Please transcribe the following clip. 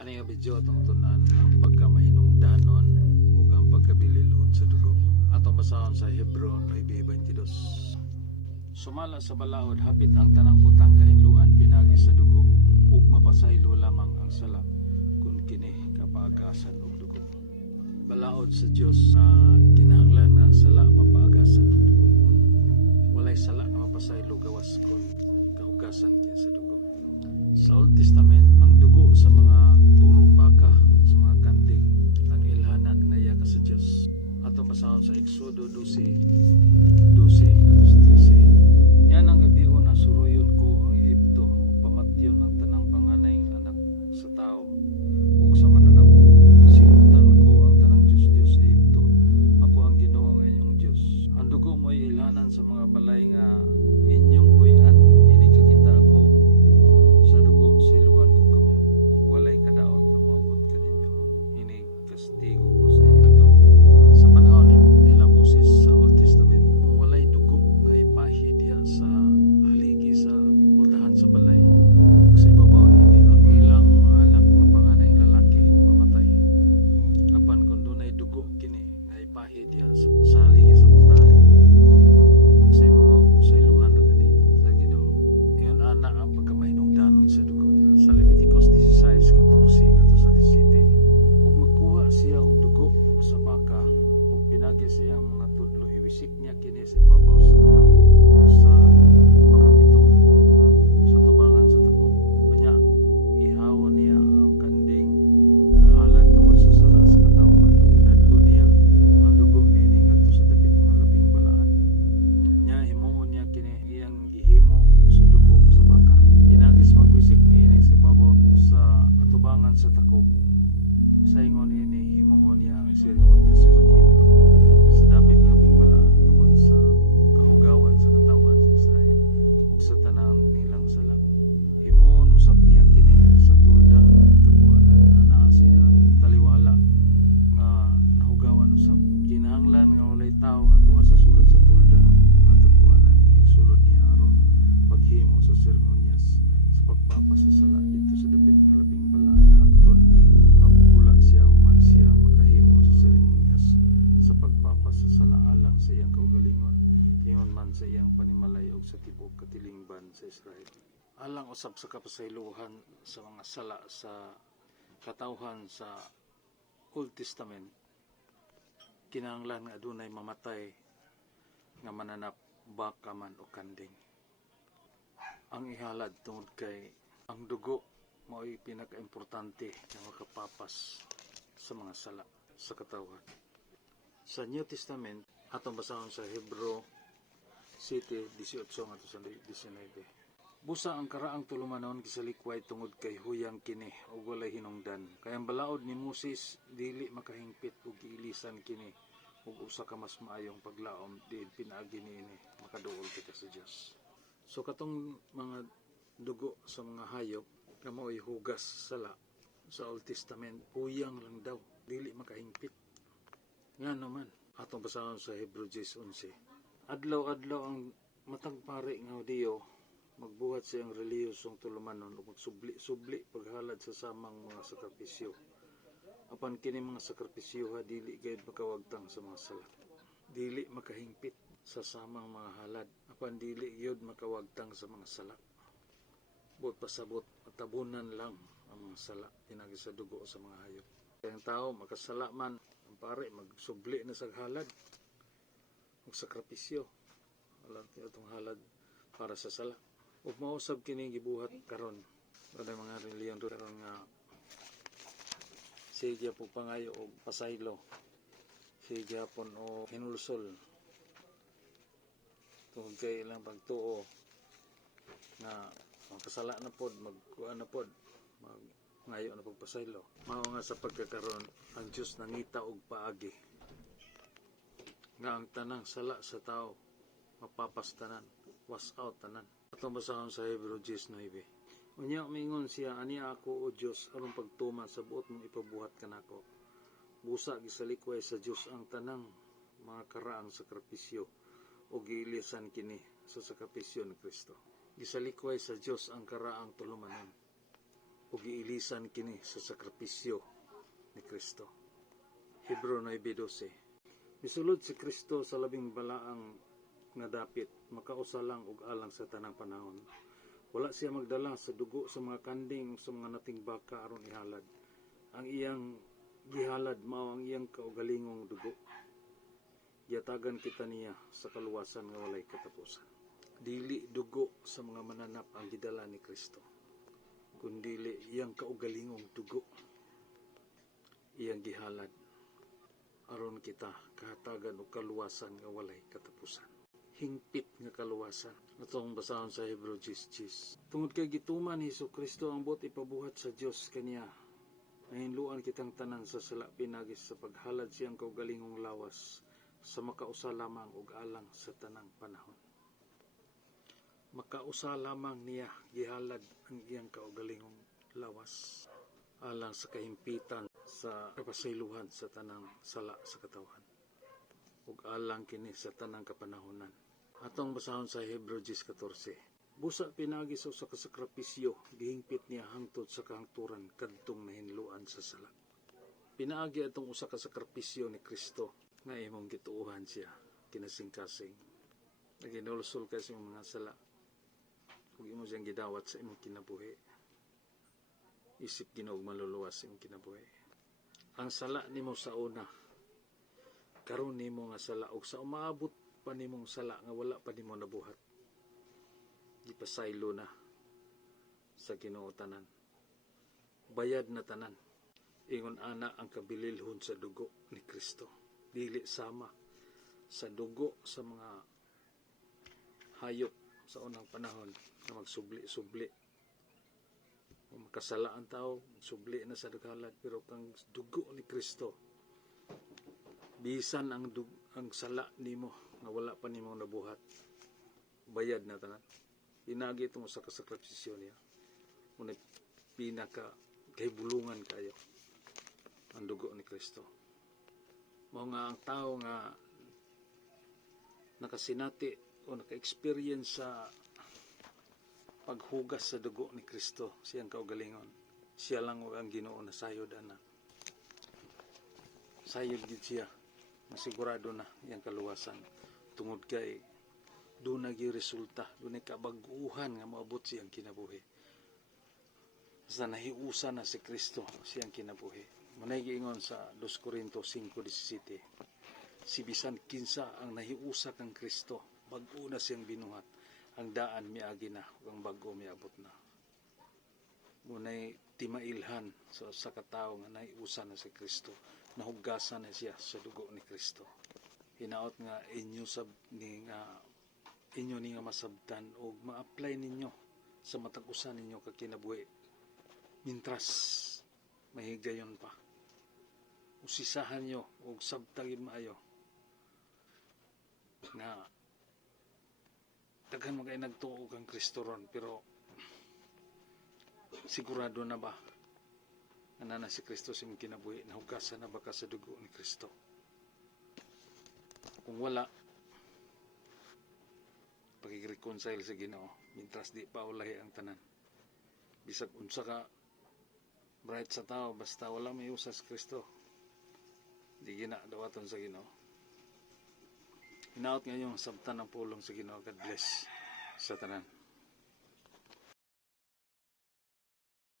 Ani nga video atong tunan ang pagkamahinungdanon ug ang pagkabililhon sa dugo. Atong basahon sa Hebreo 9:22. Sumala sa balaod hapit ang tanang butang kahinluan pinagi sa dugo ug mapasaylo lamang ang sala kun kini kapaagasan og dugo. Balaod sa Dios na kinahanglan nga ang sala mapaagasan og dugo. Walay sala nga mapasaylo gawas kun kahugasan kini sa dugo. Sa Old Testament, ang dugo sa mga turong baka, sa mga kanding, ang ilhanan na iya ka sa Diyos. Ato basahon sa Exodo 12:13. Yan ang gabion na suruyon ko ang Ehipto, pamatyon ang tanang panganayng anak sa tao, ug sa mananap. Silutan ko ang tanang Diyos sa Ehipto. Ako ang Ginoo nga inyong Diyos. Ang dugo mo ay ilhanan sa mga balay nga inyong puy-an. Inikakita ko sa dugo sa iluhan ko kamo ug walay kadaot nga moabot kaninyo. Ini kastigo ko sa Ehipto. Sa panahon nila Moses sa Old Testament, kung walay dugo nga ipahi diha sa haligi sa pultahan sa balay ug sa ibabaw niini ang ilang mga anak nga panganay lalaki mamatay. Apan kung dunay dugo kini nga ipahi diha sa haligi sa pultahan ug sa ibabaw sa iluhan na kani sa Ginoo. Iyon ana ang pagkamahinungdanon sa dugo. Sa Leviticus 16:14 ngadto sa 17, ug magkuha siya og dugo sa baka ug pinagi siya ang mga tudlo, iwisik niya kini sa ibabaw sa takop sa makapito sa tubangan sa takop. Unya ihawon niya ang kanding kahalad tungod sa sala sa katawan ug dadon niya ang dugo niini ngadto sa dapit nga labing balaan. Unya himuon niya kini iyang gihimo sa dugo sa baka. Pinagis magwisik niini sa ibabaw sa atubangan sa takop. Sa ingon ini himuon niya ang seremonya sa paghinlo sa dapit nga bingbalaan tungod sa kahugawan sa katawhan sa Israel ug sa tanang nilang sala. Himuon usab niya kini sa tulda kataguanan ana sa ilang taliwala nga nahugawan usab. Kinahanglan nga walay tawo nga tuwa sa sulod sa tulda nga taguanan inig sulod niya aron paghimo sa seremonyas sa pagpapasasala dito sa dapit nga labing balaan hangtod nga bubula siya human siya makahimo sa seremonyas sa pagpapasasala alang sa iyang kaugalingon ingon man sa iyang panimalay ug sa tibuok katilingban sa Israel. Alang usab sa kapasaylohan sa mga sala sa katawhan sa Old Testament, kinahanglan nga adunay mamatay nga mananap baka man o kanding. Ang ihalad tungod kay ang dugo mao'y pinaka-importante nga makapapas sa mga sala sa katawhan. Sa New Testament, atong basahon sa Hebreo 7:18 ngadto sa 19. Busa ang karaang tulumanon gisalikway tungod kay huyang kini ug walay hinungdan. Kay ang balaod ni Moses dili makahingpit ug giilisan kini ug usa ka mas maayong paglaom diin pinaagi niini makaduol kita sa Dios. So katong mga dugo sa mga hayop nga mao'y hugas sala sa Old Testament, uyang lang daw, dili makahingpit. Nga naman, atong basahon sa Hebreo 10:11. Adlaw-adlaw ang matang pari nga Hudiyo magbuhat siyang relihiyosong tulumanon ug magsubli-subli paghalad sa samang mga sakripisyo. Apan kini mga sakripisyo dili gayud makawagtang sa mga sala. Dili makahingpit sa samang mga halad, apan dili gyud makawagtang sa mga sala. Buot pasabot matabunan lang ang mga sala pinagi sa dugo sa mga hayop. Kaya ang tao makasala man, ang pare magsubli na sa halad ug sakripisyo. Alam itong halad para sa sala. Ug mausab kini gibuhat karon kada mga reliyon karon nga sige po pangayo og pasaylo. Sige pon o hinulsol. Tungod kay ilang pagtuo na makasala na pod, magkuan na pod, ngayo na pagpasaylo. Mao nga sa pagkakaroon ang Dios nangita og paagi nga ang tanang sala sa tao mapapas tanan, wash out tanan. Atong basahon sa Hebreo 10:9. Unya mingon siya, ani ako o Dios aron pagtuman sa buot mong ipabuhat kanako. Busa gisalikway sa Dios ang tanang mga karaang sakripisyo o giilisan kini sa sakripisyo ni Kristo. Gisalikway sa Dios ang karaang tulumanon ug giilisan kini sa sakripisyo ni Kristo. Hebreo 9:12. Misulod si Kristo sa labing balaang nga dapit, makausa lang ug alang sa tanang panahon. Wala siya magdala sa dugo sa mga kanding o sa mga nating baka aron ihalad. Ang iyang gihalad mao ang iyang kaugalingong dugo. Yatagan kita niya sa kaluwasan nga walay katapusan. Dili dugo sa mga mananap ang gidala ni Kristo, kundili iyang kaugalingong dugo, iyang gihalad aron kita kahatagan og kaluwasan nga walay katapusan. Hingpit nga kaluwasan. Atong basahon sa Hebreo 10:10. Tungod kay gituman ni Jesucristo ang buot ipabuhat sa Dios kaniya, nahinluan kitang tanan sa sala pinagis sa paghalad siyang kaugalingong lawas sa makausa lamang ug alang sa tanang panahon. Makausa lamang niya gihalad ang iyang kaugalingong lawas alang sa kahimpitan sa kapasaylohan sa tanang sala sa katawhan ug alang kini sa tanang kapanahonan. Atong basahon sa Hebreo 10:14. Busa pinagi sa usa ka sakripisyo gihingpit niya hangtod sa kahangturan kadtong nahinluan sa sala. Pinaagi atong usa ka sakripisyo ni Kristo nga imong gituohan siya kinasing-kasing. Naginulusol ka sa imong mga sala ug imo siyang gidawat sa imong kinabuhi. Isip Ginoo maluluwas sa imong kinabuhi. Ang sala nimo sa una, karon nimo nga sala ug sa umaabot pa nimong sala nga wala pa nimo nabuhat, gipasaylo na sa Ginoo tanan. Bayad na tanan. Ingon ana ang kabililhon sa dugo ni Kristo. Dili sama sa dugo sa mga hayop sa unang panahon na magsubli-subli. Kung makasala ang tao, subli na sa daghalad. Pero kang dugo ni Kristo, bisan ang sala nimo nga wala pa nimo nabuhat, bayad na tanan. Pinagi itong sa kasakripisyo niya. Ngunit pinaka kahibulungan kayo ang dugo ni Kristo. Mao nga ang tao nga nakasinati o naka-experience sa paghugas sa dugo ni Kristo, siyang kaugalingon. Siya lang ang Ginoo na sayod ana. Sayod gid siya. Masigurado na iyang kaluwasan. Tungod kay doon resulta, doon kabaguhan nga maabot siyang kinabuhi. Sa nahiusa na si Kristo siyang kinabuhi. Munay giingon sa 2 Corinto 5:17. Si bisan kinsa ang nahiusa kang Kristo, bag-o na siyang binuhat. Ang daan miagi na, ang bag-o miabot na. Munay timailhan sa katao nga nahiusa na si Kristo. Nahugasan na siya sa dugo ni Kristo. Hinaot nga inyo ni nga masabtan o ma-apply ninyo sa matag-usan ninyo kakinabuhi. Mintras mahigayon pa. Usisahan nyo o sabtagin maayo na daghan magay nagtuo kang Kristo ron, pero sigurado na ba na si Kristo sa imong kinabuhi, nahugasan na ba ka sa dugo ni Kristo? Kung wala, pag-reconcile sa Ginoo mintras di pa ulahi ang tanan. Bisag unsa ka bright sa tao, basta wala may usas Kristo, di ginadawaton sa Ginoo. Hinaot ngayon sabtan ang pulong sa Ginoo. God bless sa tanan.